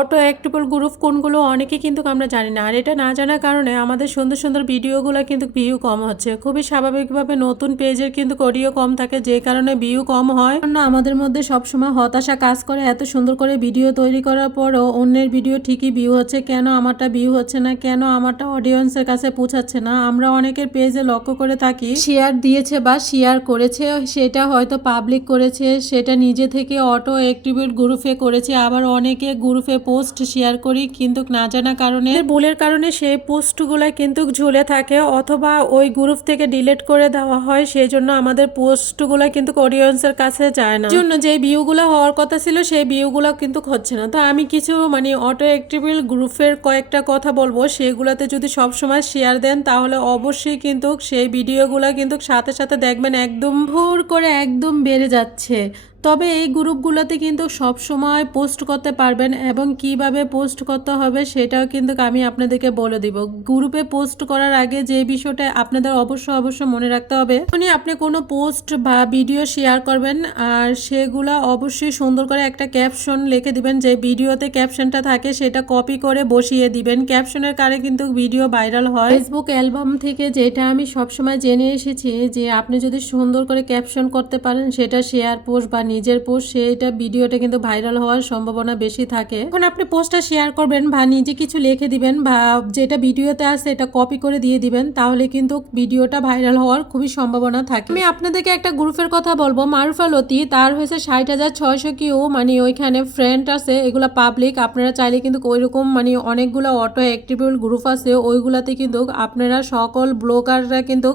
Auto অ্যাক্টেবল group কোনগুলো অনেকে কিন্তু আমরা জানি না। আর এটা না জানার কারণে আমাদের সুন্দর সুন্দর ভিডিওগুলো কিন্তু ভিউ কম হচ্ছে। খুবই স্বাভাবিকভাবে নতুন পেজের কিন্তু অডিও কম থাকে, যে কারণে ভিউ কম হয়। না আমাদের মধ্যে সবসময় হতাশা কাজ করে, এত সুন্দর করে ভিডিও তৈরি করার পরও অন্যের ভিডিও ঠিকই ভিউ হচ্ছে। কেন আমারটা ভিউ হচ্ছে না? কেন আমারটা অডিয়েন্সের কাছে পৌঁছাচ্ছে না? আমরা অনেকের পেজে লক্ষ্য করে থাকি শেয়ার দিয়েছে বা শেয়ার করেছে, সেটা হয়তো পাবলিক করেছে, সেটা নিজে থেকে অটো অ্যাক্টিভেট গ্রুপে করেছে, আবার অনেকে গ্রুপে পোস্ট শেয়ার করি কিন্তু না জানা কারণে ভুলের কারণে সেই পোস্টগুলো কিন্তু ঝুলে থাকে অথবা ওই গ্রুপ থেকে ডিলিট করে দেওয়া হয় সেই জন্য আমাদের পোস্টগুলো কিন্তু অডিয়েন্সের কাছে যায় না। জন্য যে ভিউগুলো হওয়ার কথা ছিল সেই ভিউগুলো কিন্তু হচ্ছে না। তো আমি কিছু মানে অটো অ্যাক্টিভেল গ্রুপের কয়েকটা কথা বলব সেগুলোতে যদি সব সময় শেয়ার দেন তাহলে অবশ্যই কিন্তু সেই ভিডিওগুলো কিন্তু সাথে সাথে দেখবেন একদম ভোর করে একদম বেড়ে যাচ্ছে। তবে এই গ্রুপগুলোতে কিন্তু সব সময় পোস্ট করতে পারবেন এবং কীভাবে পোস্ট করতে হবে সেটাও কিন্তু আমি আপনাদেরকে বলে দিব। গ্রুপে পোস্ট করার আগে যে বিষয়টা আপনাদের অবশ্য অবশ্য মনে রাখতে হবে, উনি আপনি কোনো পোস্ট বা ভিডিও শেয়ার করবেন আর সেগুলো অবশ্যই সুন্দর করে একটা ক্যাপশন লিখে দিবেন যে ভিডিওতে ক্যাপশনটা থাকে সেটা কপি করে বসিয়ে দিবেন। ক্যাপশনের কারণে কিন্তু ভিডিও ভাইরাল হয়। ফেসবুক অ্যালবাম থেকে যেটা আমি সবসময় জেনে এসেছি যে আপনি যদি সুন্দর করে ক্যাপশন করতে পারেন সেটা শেয়ার, পোস্ট বা নিজের পোস্ট সেইটা ভিডিওটা কিন্তু ভাইরাল হওয়ার সম্ভাবনা বেশি থাকে। এখন আপনি পোস্টটা শেয়ার করবেন বা নিজে কিছু লিখে দিবেন বা যেটা ভিডিওতে আছে এটা কপি করে দিয়ে দিবেন, তাহলে কিন্তু ভিডিওটা ভাইরাল হওয়ার খুবই সম্ভাবনা থাকে। আমি আপনাদেরকে একটা গ্রুপের কথা বলব, মারুফা লতি তার হয়েছে ষাট হাজার ছয়শো কিউ মানে ওইখানে ফ্রেন্ড আছে, এগুলো পাবলিক আপনারা চাইলে কিন্তু ওইরকম মানে অনেকগুলো অটো অ্যাক্টিভেল গ্রুপ আছে, ওইগুলাতে কিন্তু আপনারা সকল ব্লগাররা কিন্তু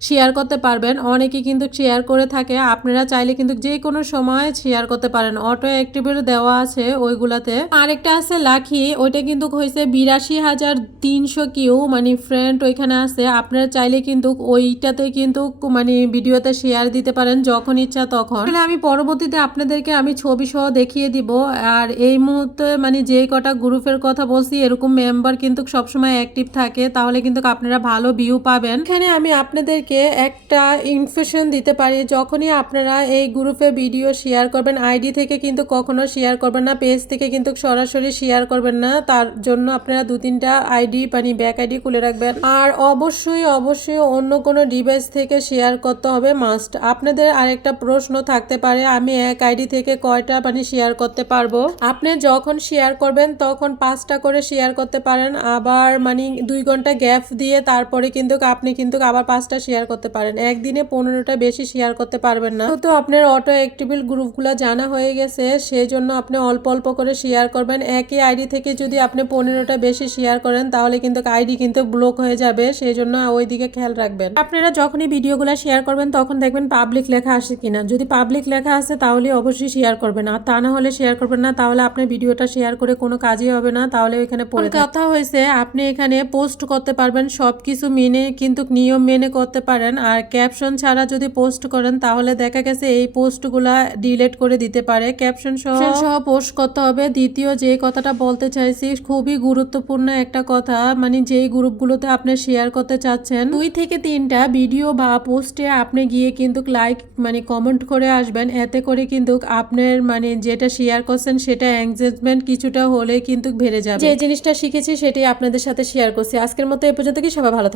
শেয়ার করতে পারবেন। অনেকে কিন্তু শেয়ার করে থাকে। আপনারা চাইলে কিন্তু যে কোনো সময় শেয়ার করতে পারেন। অটো অ্যাক্টিভেট দেওয়া আছে ওইগুলাতে। আরেকটা আছে লাখি ওইটা কিন্তু হয়েছে বিরাশি হাজার তিনশো কিউ। মানে ফ্রেন্ড ওইখানে আছে। আপনারা চাইলে কিন্তু ওইটাতে কিন্তু মানে ভিডিওতে শেয়ার দিতে পারেন যখন ইচ্ছা তখন। আমি পরবর্তীতে আপনাদেরকে আমি ছবি সহ দেখিয়ে দিব। আর এই মুহূর্তে মানে যে কটা গ্রুপের কথা বলছি, এরকম মেম্বার কিন্তু সবসময় অ্যাক্টিভ থাকে। তাহলে কিন্তু আপনারা ভালো ভিউ পাবেন। এখানে আমি আপনাদেরকে একটা ইনফরমেশন দিতে পারি। যখনই আপনারা এই গ্রুপে ভিডিও শেয়ার করবেন আইডি থেকে কিন্তু কখনো শেয়ার করবেন না পেজ থেকে কিন্তু সরাসরি শেয়ার করবেন না। তার জন্য আপনারা দু তিনটা আইডি মানে ব্যাক আইডি খুলে রাখবেন। আর অবশ্যই অবশ্যই অন্য কোনো ডিভাইস থেকে শেয়ার করতে হবে মাস্ট আপনাদের আরেকটা প্রশ্ন থাকতে পারে, আমি এক আইডি থেকে কয়টা মানে শেয়ার করতে পারব? আপনি যখন শেয়ার করবেন, তখন পাঁচটা করে শেয়ার করতে পারেন। আবার মানে দুই ঘণ্টা গ্যাপ দিয়ে তারপরে কিন্তু আপনি কিন্তু আবার পাঁচটা শেয়ার করতে পারেন। একদিনে পনেরোটা বেশি শেয়ার করতে পারবেন না। তো আপনার অটো অ্যাক্টিভেল গ্রুপগুলো জানা হয়ে গেছে সেই জন্য আপনি অল্প অল্প করে শেয়ার করবেন। একই আইডি থেকে যদি আপনি পনেরোটা বেশি শেয়ার করেন, তাহলে কিন্তু আইডি কিন্তু ব্লক হয়ে যাবে। সেই জন্য ওই দিকে খেয়াল রাখবেন। আপনারা যখনই ভিডিওগুলো শেয়ার করবেন, তখন দেখবেন পাবলিক লেখা আসে কিনা। যদি পাবলিক লেখা আসে তাহলে অবশ্যই শেয়ার করবেন। আর তা না হলে শেয়ার করবেন না, তাহলে আপনার ভিডিওটা শেয়ার করে কোনো কাজই হবে না। তাহলে এখানে কথা হয়েছে, আপনি এখানে পোস্ট করতে পারবেন সব কিছু মেনে কিন্তু নিয়ম মেনে করতে পারেন। আর ক্যাপশন ছাড়া যদি পোস্ট করেন তাহলে দেখা গেছে এই পোস্টগুলা ডিলিট করে দিতে পারে। ক্যাপশন সহ সহ পোস্ট করতে হবে। দ্বিতীয় যে কথাটা বলতে চাইছি খুবই গুরুত্বপূর্ণ একটা কথা মানে যেই গ্রুপগুলোতে আপনি শেয়ার করতে চাচ্ছেন দুই থেকে তিনটা ভিডিও বা পোস্টে আপনি গিয়ে কিন্তু লাইক মানে কমেন্ট করে আসবেন। এতে করে কিন্তু আপনার মানে যেটা শেয়ার করছেন সেটা এঙ্গেজমেন্ট কিছুটা হলে কিন্তু বেড়ে যাবে। যে জিনিসটা শিখেছি সেটাই আপনাদের সাথে শেয়ার করছি। আজকের মতো এ পর্যন্ত কি? সবাই ভালো।